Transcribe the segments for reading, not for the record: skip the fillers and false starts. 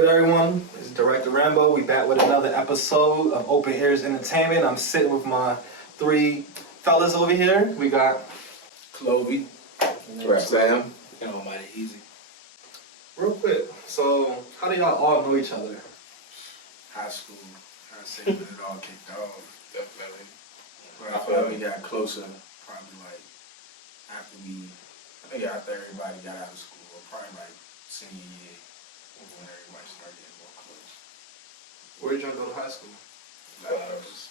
good, everyone? It's Director Rambo. We back with another episode of Open Ears Entertainment. I'm sitting with my three fellas over here. We got Clovey, RapSvmm, and almighty Heezy. real quick. So, how do y'all all know each other? High school, I say when it all kicked off, definitely. But I feel like we got closer probably like after everybody got out of school, or probably like senior year, when everybody started getting more close. Where did y'all go to high school? Flowers.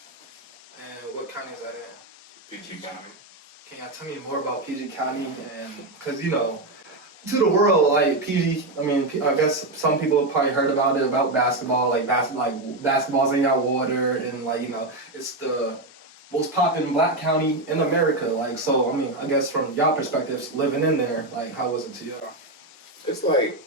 And what county is that in? PG County. Can y'all tell me more about PG County? And because you know, to the world, like PG, I mean, I guess some people have probably heard about it, about basketball, like basketball's in y'all water, and like, you know, it's the most popular black county in America. Like, so I mean, I guess from y'all perspectives, living in there, like, how was it to y'all? It's like,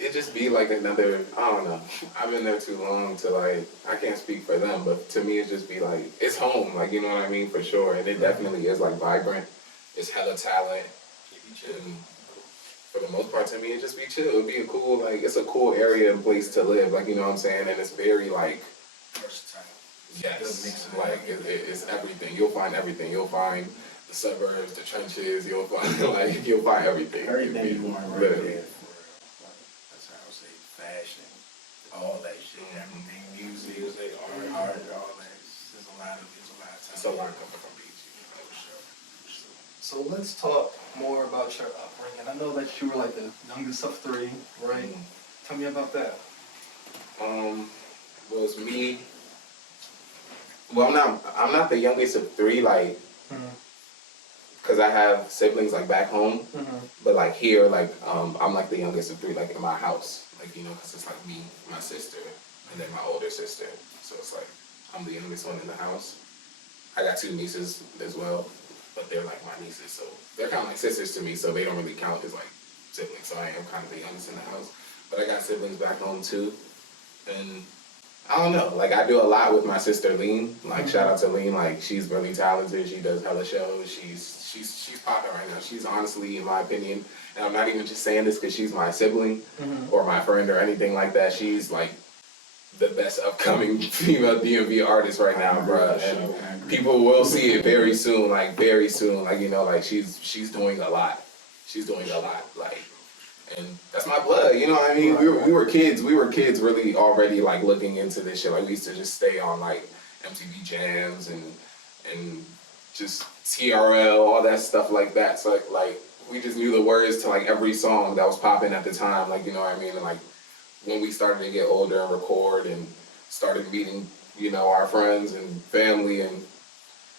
it just be like another, I don't know, I've been there too long to like, I can't speak for them, but to me it just be like, it's home, like, you know what I mean, for sure, and it definitely is like vibrant, it's hella talent, and for the most part to me it just be chill, it'd be a cool, like, it's a cool area and place to live, like, you know what I'm saying, and it's very like, Versatile. yes, like, it's everything, you'll find everything, you'll find the suburbs, the trenches, you'll find, like, you'll find everything. Everything you want right Literally. there. That's how I would say fashion, all that shit, everything, music, art, all that. There's a lot of time. It's a lot coming from PG. For sure. So let's talk more about your upbringing. I know that you were like the youngest of three, right? Tell me about that. Was me. Well, I'm not the youngest of three, like, cause I have siblings like back home, but like here, like, I'm like the youngest of three, like in my house, like, you know, cause it's like me, my sister, and then my older sister. So it's like I'm the youngest one in the house. I got two nieces as well, but they're like my nieces, so they're kind of like sisters to me, so they don't really count as like siblings. So I am kind of the youngest in the house, but I got siblings back home too, and I don't know, like I do a lot with my sister Lean. Like shout out to Lean, like she's really talented. She does hella shows. She's popping right now. She's honestly, in my opinion, and I'm not even just saying this because she's my sibling or my friend or anything like that. She's like the best upcoming female DMV artist right now, bruh. And people will see it very soon, like you know, like she's doing a lot. She's doing a lot, like. And that's my blood, you know what I mean? We were kids really already like looking into this shit. Like we used to just stay on like MTV Jams and just TRL, all that stuff like that. So like we just knew the words to like every song that was popping at the time, like, you know what I mean? And like when we started to get older and record and started meeting, you know, our friends and family, and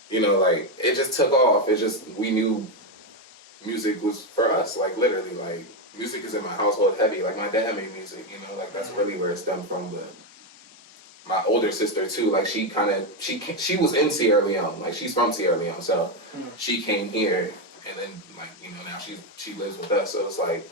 you know, like it just took off. We knew music was for us, like literally, like music is in my household heavy. Like my dad made music, you know, like that's really where it stemmed from. But my older sister too, like she was in Sierra Leone, like she's from Sierra Leone, so she came here, and then like, you know, now she lives with us, so it's like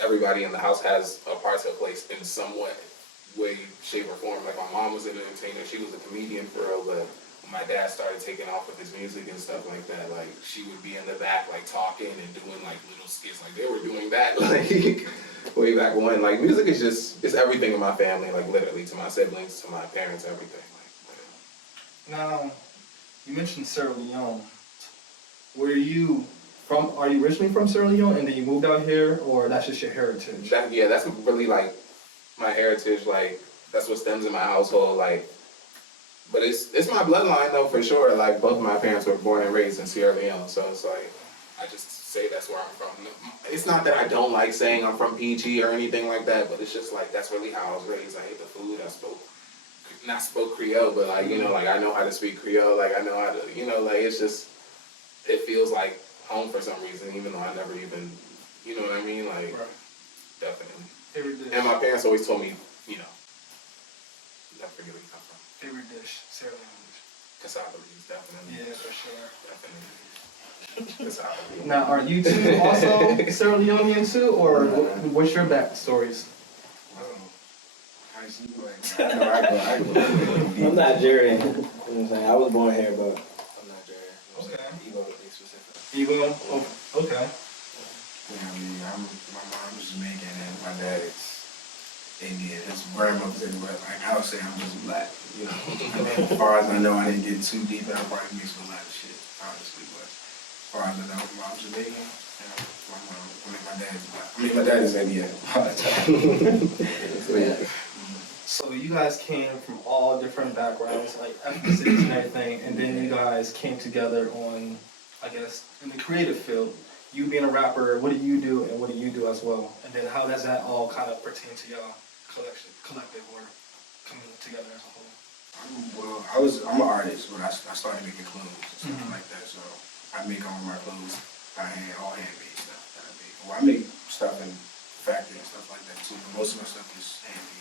everybody in the house has a part to play in some way, shape or form. Like my mom was an entertainer, she was a comedian for real, but my dad started taking off with his music and stuff like that, like she would be in the back like talking and doing like little skits, like they were doing that like way back when. Like music is it's everything in my family, like literally, to my siblings, to my parents, everything. Like Now, you mentioned Sierra Leone. Were you from? Are you originally from Sierra Leone, and then you moved out here, or that's just your heritage? That's really like my heritage. Like that's what stems in my household. Like. But it's my bloodline though, for sure. Like both of my parents were born and raised in Sierra Leone, so it's like I just say that's where I'm from. It's not that I don't like saying I'm from PG or anything like that, but it's just like that's really how I was raised. I ate the food. I spoke Creole, but like, you know, like I know how to speak Creole. Like I know how to, you know, like it's just, it feels like home for some reason, even though I never even, you know what I mean? Like definitely. And my parents always told me, you know, never forget where you come from. Favorite dish, Sierra Leone dish. Cassava leaves, definitely. Yeah, for sure. Definitely. Cassava leaves. Now, are you two also Sierra Leonean too, or what's your backstories? I'm Nigerian. You know what I'm saying? I was born here, but I'm Nigerian. Okay. Igbo to be specific. Igbo? Oh, okay. Yeah, I mean, my mom's Jamaican, My dad is Indian. His grandmother's Indian. Like I would say I'm just black. You know, I mean, as far as I know, I didn't get too deep. I probably mixed with a lot of shit, honestly. But as far as I know, my mom's Jamaican. My dad is Indian. So you guys came from all different backgrounds, like ethnicities and everything, and then you guys came together on, I guess, in the creative field. You being a rapper, what do you do and what do you do as well? And then how does that all kind of pertain to y'all collective or coming together as a whole? I'm an artist, but I started making clothes and stuff like that. So I make all my clothes by hand, all handmade stuff that I make. Well, I make stuff in factory and stuff like that too. But most of my stuff is handmade.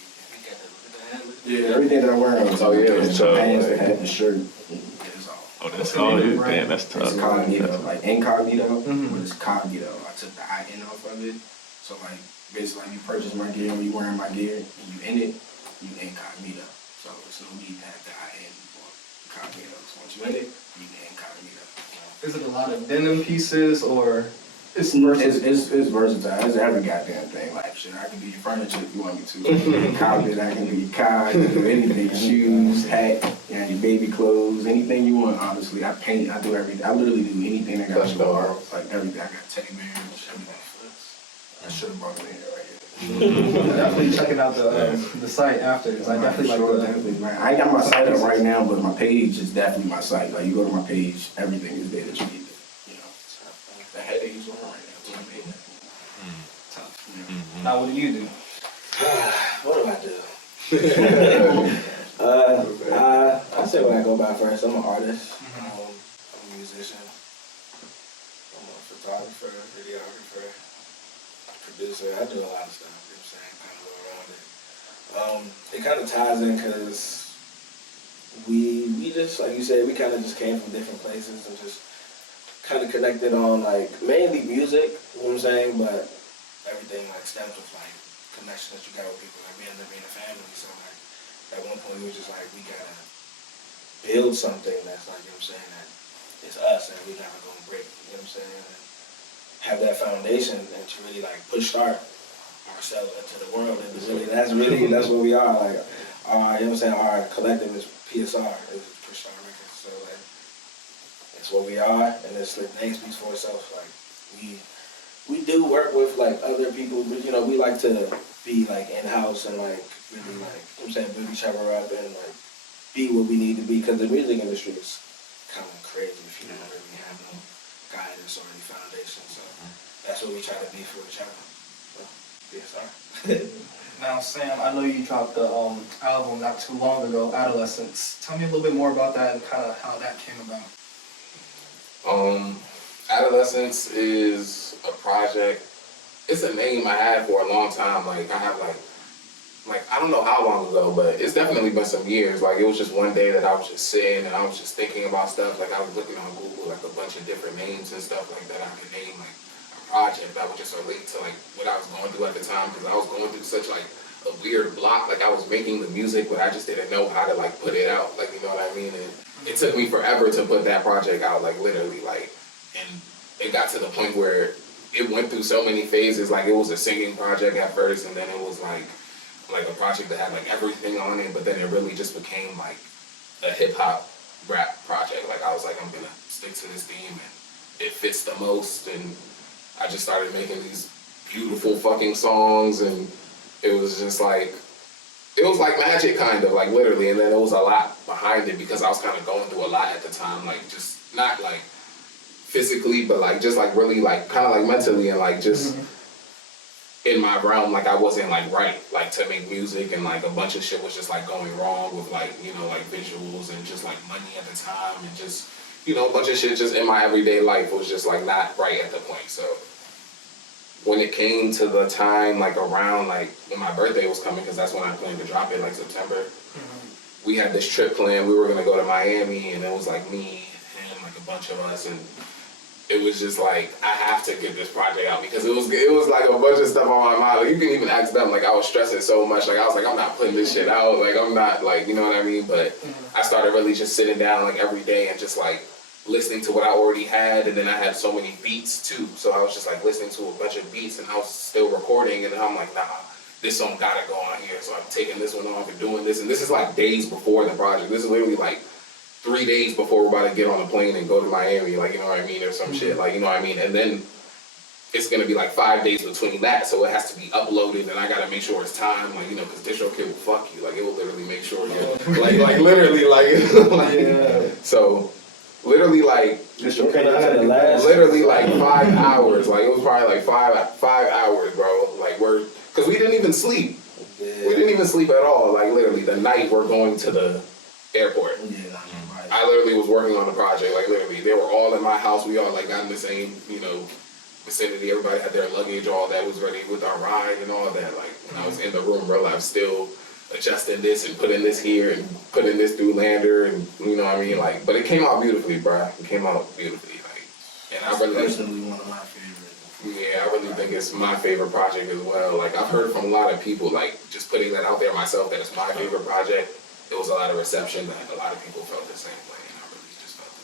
Yeah, everything that I'm wearing is Oh, yeah, the pants, the hat, the shirt. It's all. Oh, that's all it is. Damn, that's tough. It's cognito, like incognito, but it's cognito. I took the IN off of it. So like basically like you purchase my gear when you wearing my gear and you in it, you incognito. So there's no need to have the IN for incognito. So once you in it, you incognito. Is it a lot of denim pieces or It's versatile. It's every goddamn thing. Like shit, I can do your furniture if you want me to. Carpet, I can do your car, I can do anything. Shoes, hat, you know, your baby clothes, anything you want. Honestly, I paint. I do everything. I literally do anything that got to go art. Like everything. I got teddy bears, everything. I should have brought it in here right here. definitely checking out the site after this. I definitely like definitely, man. I ain't got my site up right now, but my page is definitely my site. Like you go to my page, everything is there that you need. The headaches on right now. So I made that. tough. Now, what do you do? What do I do? I say what I go by first. I'm an artist. I'm a musician. I'm a photographer, videographer, producer. I do a lot of stuff. You know what I'm saying? Kind of go around it. It kind of ties in because we just, like you said, we kind of just came from different places and just kind of connected on like mainly music, you know what I'm saying, but everything like stems with like connection that you got with people. Like we ended up being a family, so like at one point we were just like we gotta build something that's like, you know what I'm saying, that it's us and we never gonna break, you know what I'm saying, and have that foundation and to really like push start ourselves into the world and really that's what we are. Like our, you know what I'm saying, our collective is PSR, is Push Start Records. So like it's what we are, and it's the name speaks for itself. Like we do work with like other people, but you know we like to be like in house and like really like, you know what I'm saying, build each other up and like be what we need to be, because the music industry is kind of crazy if you don't really have no guidance or any foundation. So that's what we try to be for each other. So, PSR. Now, Sam, I know you dropped the album not too long ago, Adolescence. Tell me a little bit more about that and kind of how that came about. Adolescence is a project. It's a name I had for a long time. Like I have like I don't know how long ago, but it's definitely been some years. Like it was just one day that I was just sitting and I was just thinking about stuff. Like I was looking on Google like a bunch of different names and stuff like that I could name like a project that would just relate to like what I was going through at the time, because I was going through such like a weird block. Like I was making the music, but I just didn't know how to like put it out. Like, you know what I mean? And it took me forever to put that project out, like literally, like, and it got to the point where it went through so many phases. Like it was a singing project at first, and then it was like a project that had like everything on it, but then it really just became like a hip hop rap project. Like I was like, I'm gonna stick to this theme and it fits the most, and I just started making these beautiful fucking songs, and it was just like, it was like magic kind of, like literally, and then there was a lot behind it because I was kind of going through a lot at the time, like just not like physically, but like just like really like kind of like mentally and like just in my realm, like I wasn't like right, like to make music, and like a bunch of shit was just like going wrong with like, you know, like visuals and just like money at the time, and just, you know, a bunch of shit just in my everyday life was just like not right at the point. So when it came to the time, like around like when my birthday was coming, because that's when I planned to drop it, like September, we had this trip planned. We were gonna go to Miami, and it was like me, him, like a bunch of us, and it was just like, I have to get this project out, because it was like a bunch of stuff on my mind. Like you can even ask them, like I was stressing so much. Like I was like, I'm not putting this shit out. Like I'm not, like, you know what I mean? But I started really just sitting down like every day and just like listening to what I already had, and then I had so many beats too. So I was just like listening to a bunch of beats, and I was still recording, and then I'm like, nah, this song gotta go on here. So I'm taking this one off and doing this, and this is like days before the project. This is literally like 3 days before we're about to get on a plane and go to Miami, like, you know what I mean, or some shit, like, you know what I mean, and then it's gonna be like 5 days between that, so it has to be uploaded, and I gotta make sure it's timed, like, you know, because Distro Kid will fuck you, like, it will literally make sure you're, like literally, like, Yeah. so, literally, like, literally, like, 5 hours, like, it was probably like five hours, bro, like, because we didn't even sleep, we didn't even sleep at all, like, literally, the night we're going to the airport. Yeah, right. I literally was working on the project, like, literally, they were all in my house, we all, like, got in the same, you know, vicinity, everybody had their luggage, all that was ready with our ride and all that. Like, when I was in the room, bro, I was still adjusting this and putting this here and putting this through Lander, and you know what I mean, like, but it came out beautifully, bro. It came out beautifully, like, and I really, personally one of my favorite. yeah, I really think it's my favorite project as well. Like, I've heard from a lot of people, like, just putting that out there myself, that it's my favorite project. There was a lot of reception that a lot of people felt the same way, and I really just felt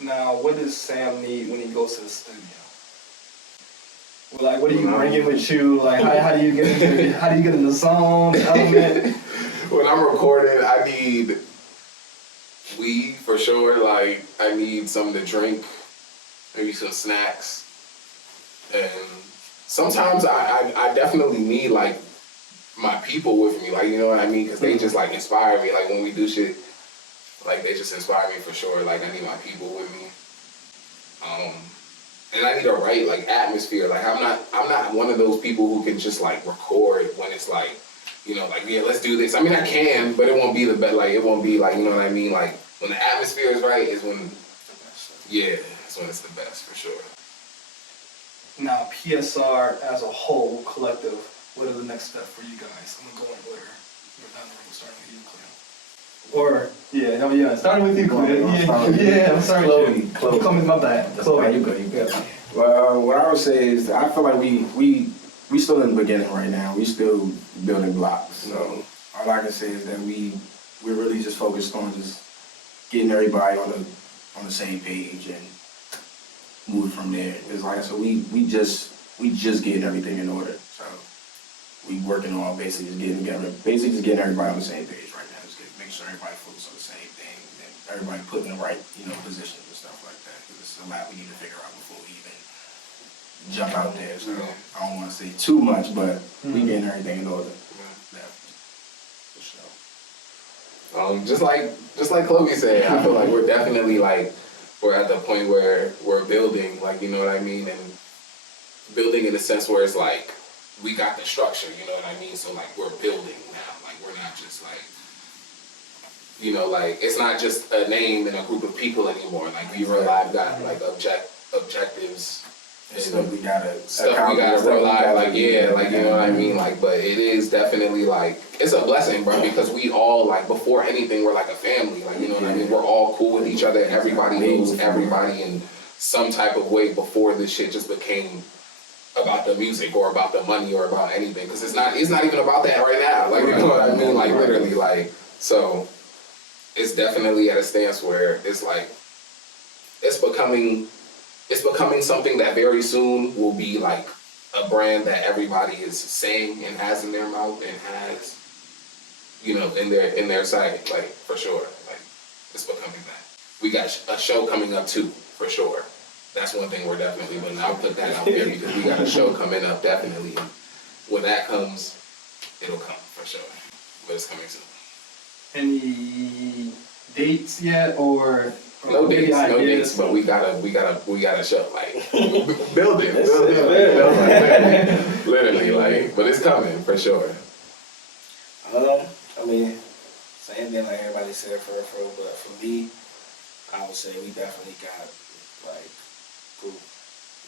it. Now, what does Sam need when he goes to the studio? Well, like, what do you bring in with you? Like, how do you get in the zone, the element? When I'm recording, I need weed for sure. Like, I need something to drink, maybe some snacks, and sometimes I definitely need like my people with me. Like, you know what I mean? Because they just like inspire me. Like when we do shit, like they just inspire me for sure. Like I need my people with me. And I need a right like atmosphere. Like I'm not one of those people who can just like record when it's like, you know, like, yeah, let's do this. I mean, I can, but it won't be the best. Like it won't be like, you know what I mean? Like when the atmosphere is right is when, yeah, that's when it's the best for sure. Now, PSR as a whole, collective, what are the next steps for you guys? I'm gonna go in order. Starting with you, Clem. Or, yeah, no, yeah, starting with you, Clem. Yeah, I'm sorry, Clovey. Clem is my bad. Clem. You go. Well, what I would say is I feel like we still in the beginning right now. We still building blocks. So all I can say is that we're really just focused on just getting everybody on the same page and move from there. It's like I said, we just getting everything in order. So we working on basically just getting everybody on the same page right now. Just make sure everybody focus on the same thing and everybody put in the right, positions and stuff like that. Because it's a lot we need to figure out before we even jump out there. So I don't want to say too much, but we getting everything in order. Yeah, for sure. Just like Clovey said, I feel like we're definitely like, we're at the point where we're building, like, you know what I mean? And building in the sense where it's like, we got the structure, you know what I mean? So like, we're building now. Like, we're not just like, like, it's not just a name and a group of people anymore. Like, we realize got like objectives. And stuff we gotta realize, like, yeah, like, you know what I mean? Like, but it is definitely like, it's a blessing, bro, because we all, like, before anything, we're like a family, like, you know what I mean? We're all cool with each other, everybody knows everybody in some type of way before this shit just became about the music or about the money or about anything, because it's not even about that right now, like, you know what I mean? Like, literally, like, so, it's definitely at a stance where it's like, it's becoming something that very soon will be like a brand that everybody is saying and has in their mouth and has, in their site, like, for sure. Like, it's becoming that. We got a show coming up too, for sure. That's one thing we're definitely, but I'll put that out there because we got a show coming up definitely. And when that comes, it'll come for sure. But it's coming soon. Any dates yet, or? No dates, but we got a show, like, building, literally, like, but it's coming, for sure. I mean, same thing like everybody said but for me, I would say we definitely got, like, group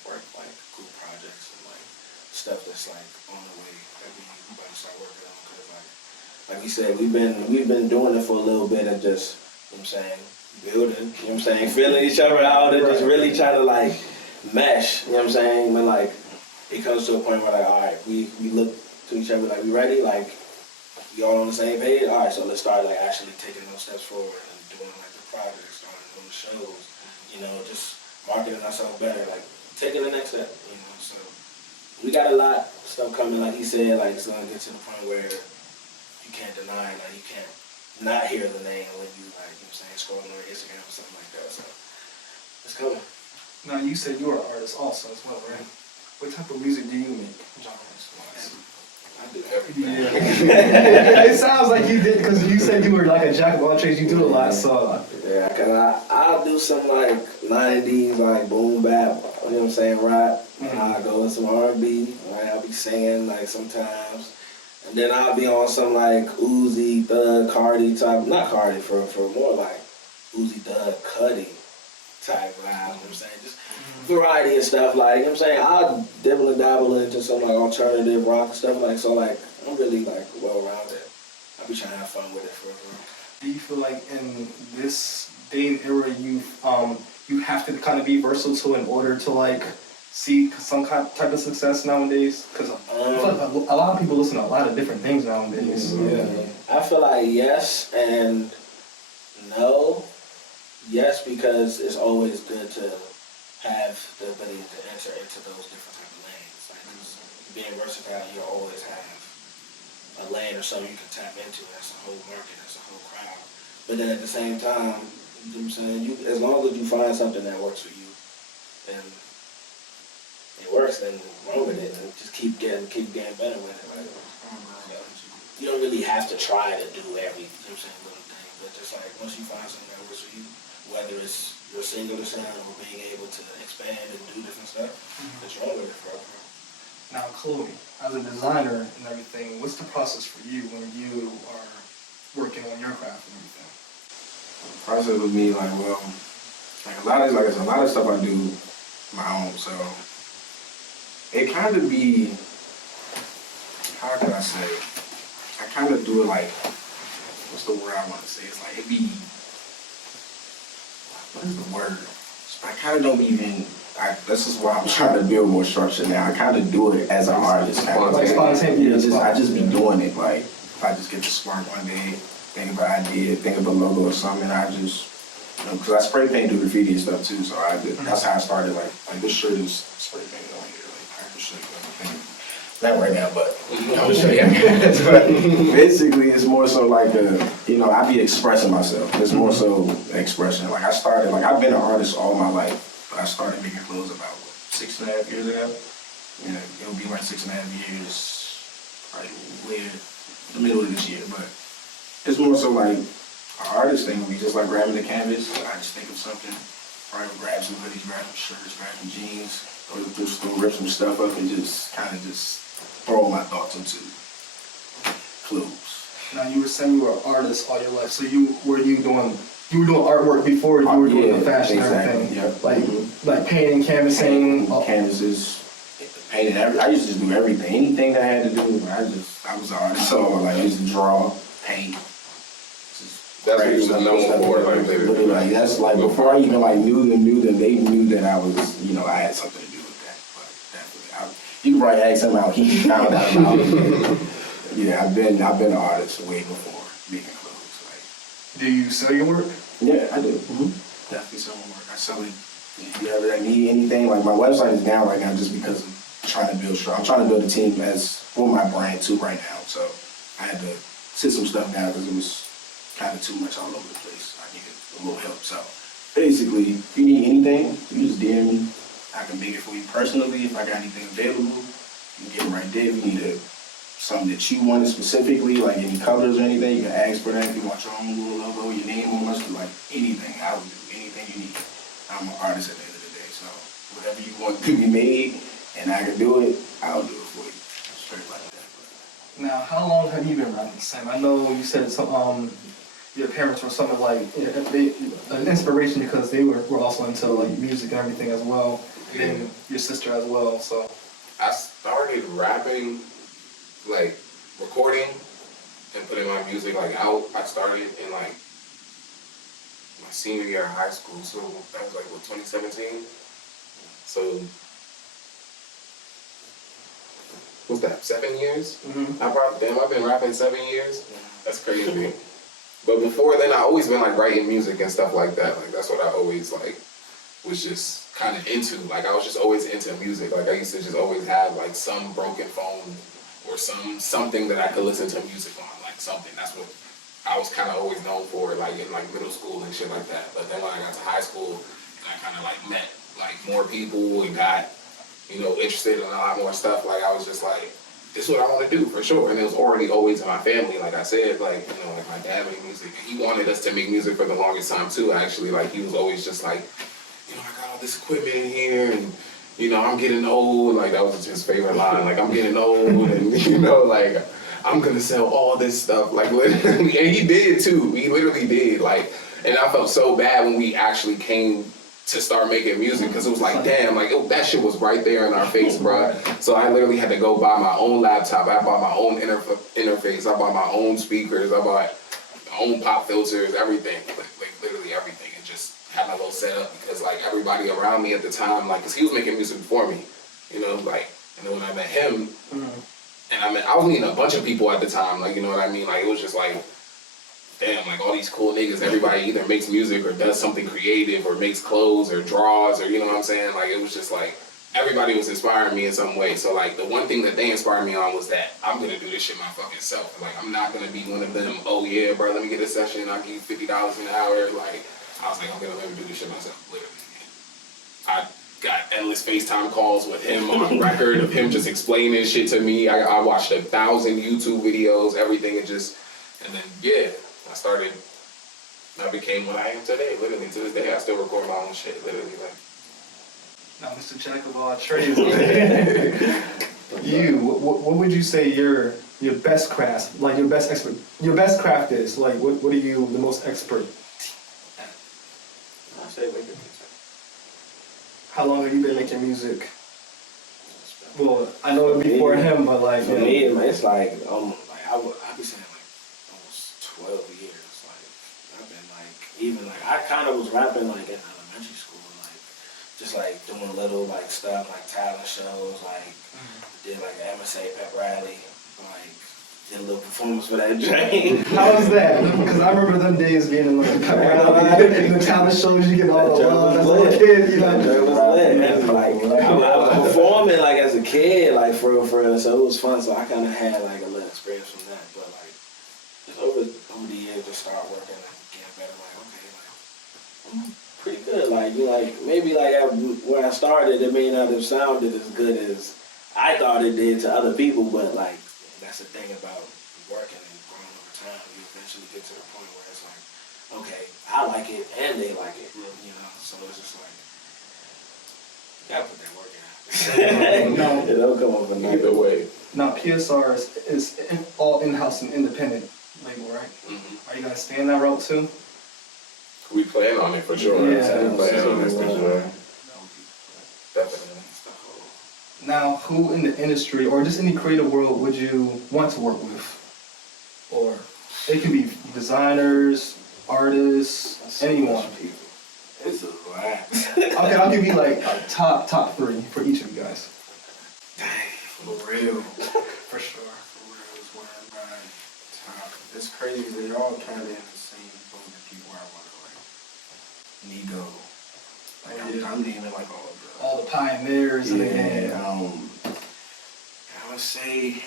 work, like, group projects and, like, stuff that's, like, on the way that we about to start working on, because, like we said, we've been doing it for a little bit and just, you know what I'm saying, building, you know what I'm saying, feeling each other out and just really trying to like mesh, you know what I'm saying, when like it comes to a point where like, all right, we look to each other like, we ready, like we all on the same page, all right, so let's start like actually taking those steps forward and doing like the projects, starting doing shows, you know, just marketing ourselves better, like taking the next step, you know. So we got a lot of stuff coming, like he said, like it's gonna get to the point where you can't deny it, like you can't not hear the name when you like, you know what I'm saying, scrolling on Instagram or something like that. So it's coming. Now you said you are an artist also as well, right? What type of music do you make, genres-wise? I do everything. Yeah. It sounds like you did because you said you were like a jack of all trades. You do a lot, so. Yeah, cause I'll do some like 90s, like boom bap, you know what I'm saying, rap. I'll go with some R&B, right? I'll be singing like sometimes. And then I'll be on some like Uzi, Thug, Cardi type, not Cardi, for more like Uzi, Thug, Cudi type vibe, you know what I'm saying? Just variety of stuff, like, you know what I'm saying? I'll dibble and dabble into some like alternative rock and stuff, like, so like, I'm really like well-rounded. I'll be trying to have fun with it for real. Do you feel like in this day and era, you have to kind of be versatile in order to like see some type of success nowadays? Because I feel like a lot of people listen to a lot of different things nowadays. Yeah. I feel like yes and no. Yes, because it's always good to have the ability to enter into those different type of lanes. Like being versatile, you always have a lane or something you can tap into. That's a whole market, that's a whole crowd. But then at the same time, you know what I'm saying, as long as you find something that works for you, and it works, then run with it and just keep getting better with it. Right? You don't really have to try to do every, you know what I'm saying, little thing, but just like once you find something that works for you, whether it's your singular sound or being able to expand and do different stuff, just run with it forever. Now, Clovey, as a designer and everything, what's the process for you when you are working on your craft and everything? Process with me, like, well, like a lot of stuff I do my own, so it kind of be, how can I say, I kind of do it like, what's the word I want to say? It's like, it be, what is the word? I kind of don't even, this is why I'm trying to build more structure now. I kind of do it as an artist. Like spontaneous. I just be doing it, like, if I just get the spark one day, think of an idea, think of a logo or something, I just, because I spray paint, do graffiti and stuff too, so that's how I started, like this shirt is spray painted on here, like, I can show you everything. Not right now, but I'm gonna show you. Basically, it's more so like I be expressing myself. It's more so expression. Like I started, like I've been an artist all my life, but I started making clothes about 6.5 years ago. You know, it'll be like 6.5 years, like the middle of this year. But it's more so like an artist thing would be just like grabbing the canvas. I just think of something, right? Grab some hoodies, grab some shirts, grab some jeans, go to the thrift store, rip some stuff up, and just kind of just throw my thoughts into clothes. Now you were saying you were an artist all your life, so you were doing artwork before you were doing the fashion and everything. Yeah. Like painting, canvassing, canvases, painting. I used to just do everything. Anything that I had to do, I was an artist. So like I used to draw, paint. That's what you was known for, like that's like before I even like knew them, they knew that I was, I had something to do with that. But definitely, you can probably ask him how he found out about it. Yeah, I've been an artist way before making clothes. Like, do you sell your work? Yeah, I do. Definitely sell my work. I sell it. If you ever need anything, like my website is down right now just because I'm trying to build strong. I'm trying to build a team for my brand too right now. So I had to sit some stuff down because it was kind of too much all over the place. I needed a little help. So basically, if you need anything, you just DM me. I can make it for you personally. If I got anything available, you can get it right there. If you need something that you wanted specifically, like any colors or anything, you can ask for that. If you want your own little logo, your name on it, like anything, I will do anything you need. I'm an artist at the end of the day, so whatever you want to be made and I can do it, I'll do it for you. Straight like that. Now, how long have you been rapping, Sam? I know you said some your parents were somewhat like an inspiration because they were also into like music and everything as well, and your sister as well. So I started rapping, like recording and putting my music like out. I started in like my senior year of high school, so that was like 2017. So what's that? 7 years? I've been rapping 7 years. That's crazy. But before then, I always been like writing music and stuff like that. Like that's what I always like was just kind of into. Like I was just always into music. Like I used to just always have like some broken phone or something that I could listen to music on. Like something. That's what I was kind of always known for. Like in like middle school and shit like that. But then when I got to high school, I kind of like met like more people and got interested in a lot more stuff. Like I was just like, this is what I want to do for sure. And it was already always in my family. Like I said, like, like my dad made music. And he wanted us to make music for the longest time too, actually. Like he was always just like, I got all this equipment in here and, I'm getting old. Like that was his favorite line. Like I'm getting old and, like I'm going to sell all this stuff. Like literally, and he did too. He literally did. Like, and I felt so bad when we actually came to start making music because it was like, damn, like that shit was right there in our face, bro. So I literally had to go buy my own laptop. I bought my own interface. I bought my own speakers. I bought my own pop filters, everything, like literally everything, and just had my little setup because like everybody around me at the time, like, cause he was making music before me, like, and then when I met him, and I was meeting a bunch of people at the time, like, you know what I mean, like it was just like, damn, like all these cool niggas, everybody either makes music or does something creative or makes clothes or draws or, you know what I'm saying? Like, it was just like, everybody was inspiring me in some way. So like, the one thing that they inspired me on was that I'm gonna do this shit my fucking self. Like, I'm not gonna be one of them, oh yeah, bro, let me get a session, I'll give you $50 an hour. Like, I was like, I'm gonna let me do this shit myself, literally. I got endless FaceTime calls with him on record of him just explaining shit to me. I watched 1,000 YouTube videos, everything, and then, yeah. I became what I am today, literally. To this day, I still record my own shit, literally. Like. Now, Mr. Jack of all trades. What would you say your best craft, like your best craft is? Like, what are you the most expert at? I say making music. How long have you been making music? Well, I know it before him, but like for me, it's like I be saying like almost 12 years. I've been even I kind of was rapping like in elementary school, like just like doing little like stuff like talent shows, like did like an MSA pep rally, like did a little performance for that drink. How was that? Because I remember them days being in like pep rally, and the talent shows you get all the love as a little kid, It was lit. And like I was performing like as a kid, like for real, so it was fun. So I kind of had like a little experience from that, but like just over the years, just start working and getting better. Like okay, like I'm pretty good. Like maybe like when I started, it may not have sounded as good as I thought it did to other people, but like that's the thing about working and growing over time. You eventually get to the point where it's like, okay, I like it and they like it, So it's just like, you gotta put that work in. No. It don't come overnight. Either way. Now, PSR is all in-house and independent label, right? Mm-hmm. Are you gonna stay in that route too? We plan on it for sure. Yeah. We plan on it for sure. Definitely. Now, who in the industry or just in the creative world would you want to work with? Or it could be designers, artists, anyone. It's a lot. Okay, I'll give you like a top 3 for each of you guys. Dang, for real. For sure. For real is where I'm at. Top. It's crazy because they all kind of in the same boat of people I want to like. Nego. Like I'm naming like All the pioneers in the game. I would say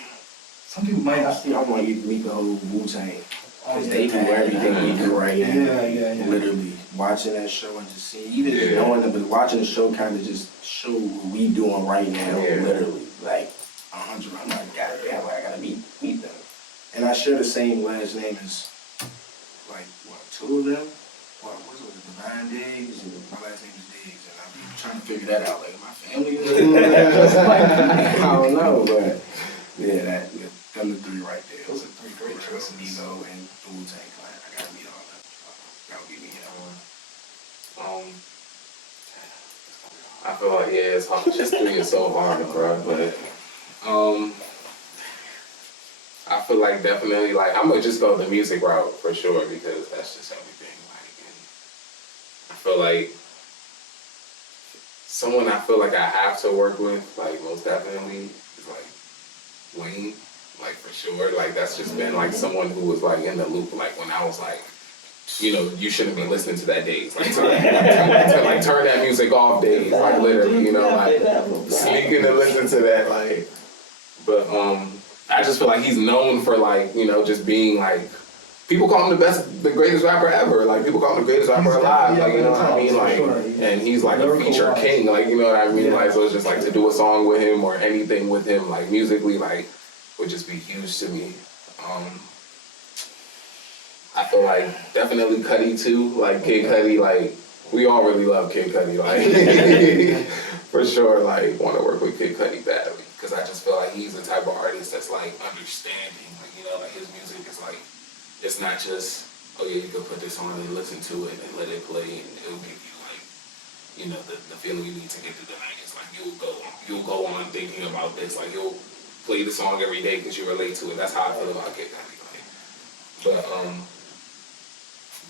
Some people might not see. I want you to meet the whole Wu-Tang. Because yeah. they do everything we do right now. Yeah. Literally. Watching that show and just seeing, even just knowing them, but watching the show kind of just show what we doing right now, literally. Like, 100, I'm like, God damn, I gotta meet them. And I share the same last name as, like, what, 2 of them? What was it, Divine Diggs? My last name is Diggs, and I'm trying to figure that out. Like, my family I don't know, but yeah, them the 3 right there. Those are 3 great choices. Nego and Wu-Tang Clan. I gotta meet all them. That would be me. I feel like it's hard. Just 3 is so hard, bro. But I feel like definitely like I'm gonna just go the music route for sure because that's just everything. Like, and I feel like someone I feel like I have to work with, like most definitely, is like Wayne. like for sure. Like that's just been like someone who was like in the loop, like when I was like, you know, you shouldn't be listening to that days. Like turn that music off days, like literally, you know, like sneaking to listen to that, like. But I just feel like he's known for like, you know, just being like. People call him the greatest rapper ever. Like people call him the greatest rapper alive. Like you know what I mean. Like, and he's like a feature king. Like you know what I mean. Like so it's just like to do a song with him or anything with him, like musically, like would just be huge to me. I feel like definitely Cudi too. Like Kid Cudi. Like we all really love Kid Cudi. Like for sure. Like want to work with Kid Cudi badly because I just feel like he's the type of artist that's like understanding. Like you know, like his music is like. It's not just, oh yeah, you can put this on and listen to it and let it play and it'll give you like, you know, the feeling you need to get through the night. It's like you'll go on thinking about this. Like you'll play the song every day because you relate to it. That's how I feel about Kid Cudi. Like. But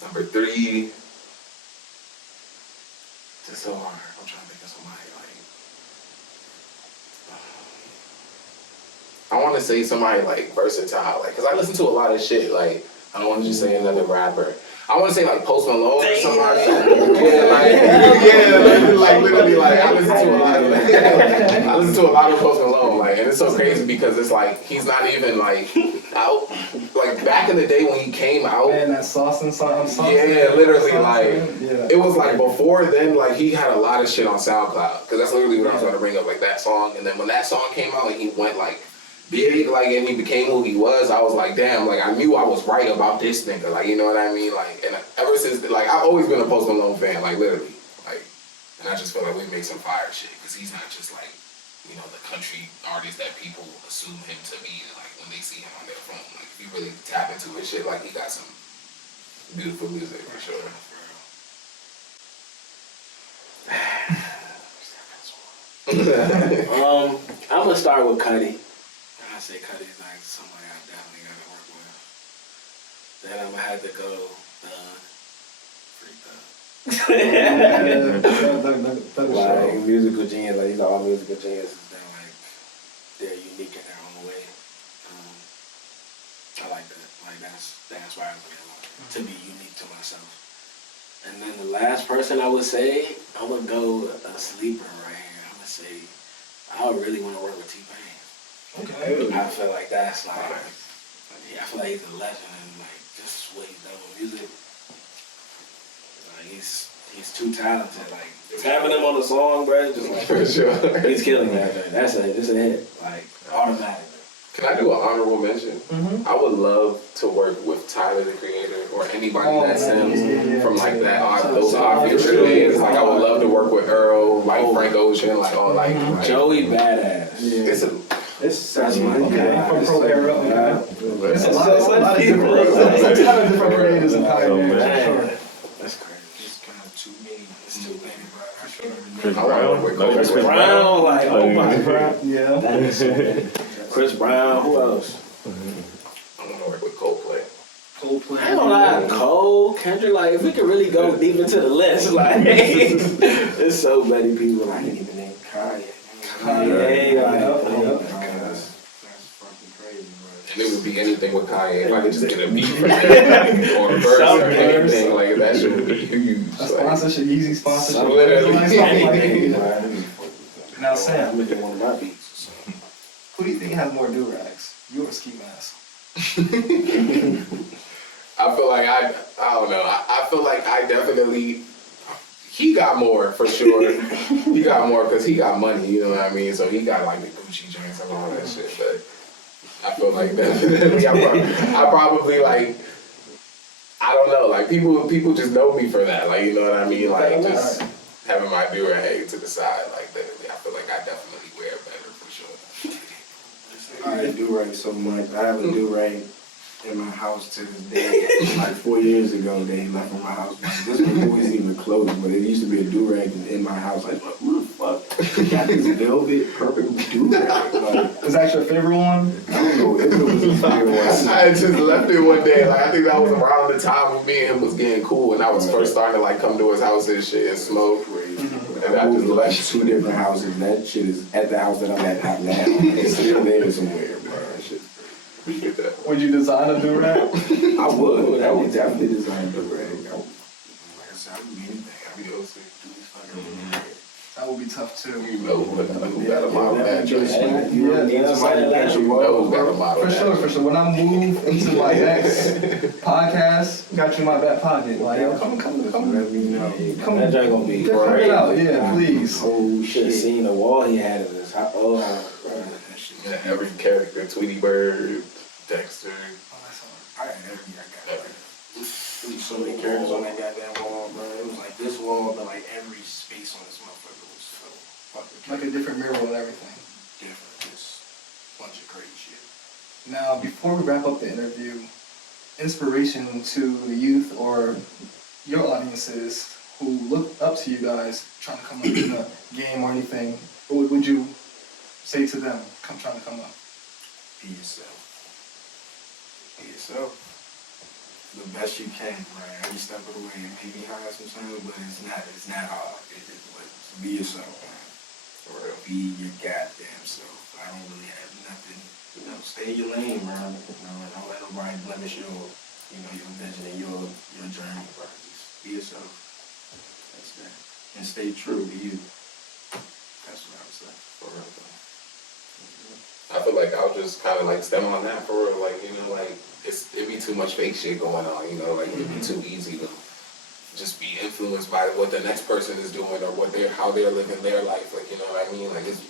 number 3, it's so hard. I'm trying to think of somebody like. I want to say somebody like versatile, like, cause I listen to a lot of shit, like. I don't want to just say another rapper. I want to say like Post Malone or somebody. Like literally, like I listen to a lot of Post Malone, like, and it's so crazy because it's like he's not even like out. Like back in the day when he came out, man, that sauce and sauce. Yeah, literally, like it was like before then, like he had a lot of shit on SoundCloud, because that's literally what I was going to bring up, like that song. And then when that song came out and he went like. Big, like, and he became who he was, I was like, damn, like, I knew I was right about this nigga, like, you know what I mean, like, and ever since, like, I've always been a Post Malone fan, like, literally, like, and I just feel like we make some fire shit, because he's not just, like, you know, the country artist that people assume him to be, like, when they see him on their phone, like, if you really tap into his shit, like, he got some beautiful music, for sure. I'm gonna start with Cudi. I say Cudi's like somebody I definitely gotta work with. Then I'm gonna have to go Free Thug. Like musical genius, like these are all musical geniuses that like they're unique in their own way. I like that. Like that's why I really want to be unique to myself. And then the last person I would say, I would go a sleeper right here. I'm gonna say I would really want to work with T-Pain. Okay. I feel like that's like, yeah, I feel like he's a legend and like just what he's done with music. Like he's too talented. Like just having him on the song, bro, just like for sure. He's killing that. That's a hit. Like automatic. Can I do an honorable mention? Mm-hmm. I would love to work with Tyler the Creator or anybody that stems from like that those obvious days. Like I would love to work with Earl, like Frank Ocean, like all like Joey badass. Yeah. It's my from Pro Era. It's a lot of different creators and pioneers. That's crazy. It's kind of too many. It's too many, but I feel Chris like Brown. Chris Brown, like oh my god. Yeah. That is so Chris Brown, who else? I want to work with Coldplay. I ain't gonna lie, Cole, Kendrick, like if we could really go deep into the list, like there's so many people. I didn't even name Kanye. that's fucking crazy, bro. And it would be anything with Kanye if I could just get a beat from him or a verse or anything, like that shit would be huge. A sponsorship, Heezy sponsorship. Literally. Now Sam, I'm looking at one of my beats. who do you think has more do-rags? You or Ski Mask? I feel like I don't know. I feel like I definitely, he got more for sure. He got more because he got money, you know what I mean? So he got like the Gucci joints and all that shit. But I feel like definitely I probably like, I don't know, like people just know me for that. Like, you know what I mean? Like just having my do-rag to the side, like that. I feel like I definitely wear it better for sure. I do-rag so much. I have a do-rag in my house to this day. Like 4 years ago, they left from my house. Like, this was always even closed, but it used to be a do-rag in my house. Like, who the fuck got this velvet purple do-rag? Like, Is that your favorite one? I don't know if it was a favorite one. I just left it one day. Like I think that was around the time when me and him was getting cool, and I was first starting to like come to his house and shit and smoke. And I just left 2 different houses. That shit is at the house that I'm at now. It's still there somewhere, bro. That shit. Would you design a new rap? I would definitely design a rag. Like I said, I can do anything. I can do these fucking That would be tough too. You know who got a model that joint. For sure. When I move into my next podcast, got you in my back pocket. Like, yo, come. Let me know. Come That joint gonna be Get it out, yeah, please. Oh, you should have seen the wall he had in his house. Oh, That shit. Yeah, every character, Tweety Bird, Dexter. I got like so many characters on that goddamn wall, bro. It was like this wall, but like every space on this motherfucker was so fucking Like a different mirror and everything. different. Just a bunch of crazy shit. Now, before we wrap up the interview, inspiration to the youth or your audiences who look up to you guys trying to come up in a game or anything, what would you say to them trying to come up? Be yourself. Be yourself. The best you can, right? Every step of the way. It may be hard sometimes, but it's not hard. Be yourself, man. For real. Be your goddamn self. I don't really have nothing. Stay in your lane, man. Don't let nobody blemish your vision and your journey, bro. Just be yourself. That's that. And stay true to you. That's what I would say. For real, though. I feel like I'll just kind of like stem on that for real. Like, like it'd be too much fake shit going on, like it'd be too easy to just be influenced by what the next person is doing or how they're living their life. Like, you know what I mean? Like, it's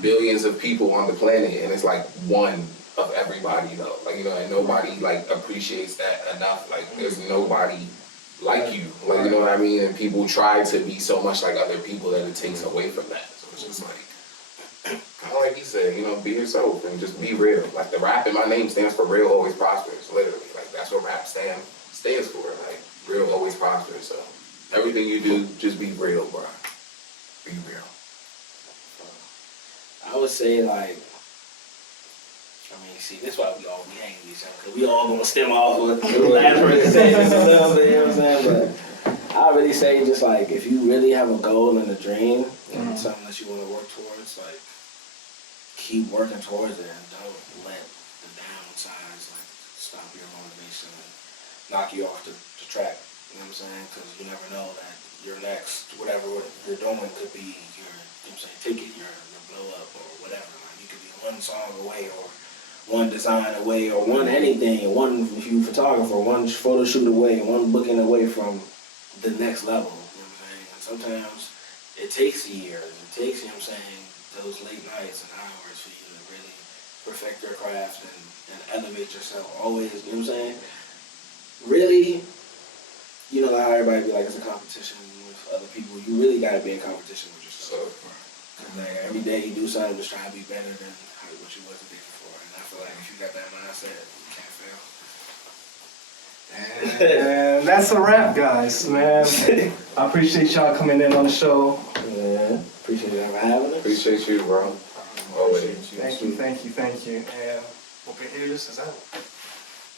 billions of people on the planet and it's like one of everybody though. Like, and nobody like appreciates that enough. Like, there's nobody like you. Like, you know what I mean? And people try to be so much like other people that it takes away from that. So it's just like, kind of like he said, be yourself and just be real. Like the rap in my name stands for real, always prosperous, literally. Like that's what rap stands for. Like real, always prosperous. So everything you do, just be real, bro. Be real. I would say like, see, this is why we all be hanging with each other, because we all gonna stem off with the last person saying something, you know what I'm saying? But I really say just like, if you really have a goal and a dream and something that you want to work towards, like, keep working towards it and don't let the downsides like stop your motivation and knock you off the track, you know what I'm saying? Because you never know that your next, whatever you're doing could be your, ticket, your blow up or whatever. Like, you could be one song away or one design away or one anything, one photographer, one photo shoot away, one booking away from the next level, you know what I'm saying? And sometimes it takes years, it takes, those late nights and hours for you to really perfect your craft and elevate yourself always, you know what I'm saying? Really, how everybody be like, it's a competition with other people. You really gotta be in competition with yourself. Cause like every day you do something, just try to be better than what you was the day before. And I feel like if you got that mindset, you can't fail. And that's a wrap, guys, man. I appreciate y'all coming in on the show. Yeah, appreciate you for having us. Appreciate you, bro. Always. Thank you. And Open Ears is out.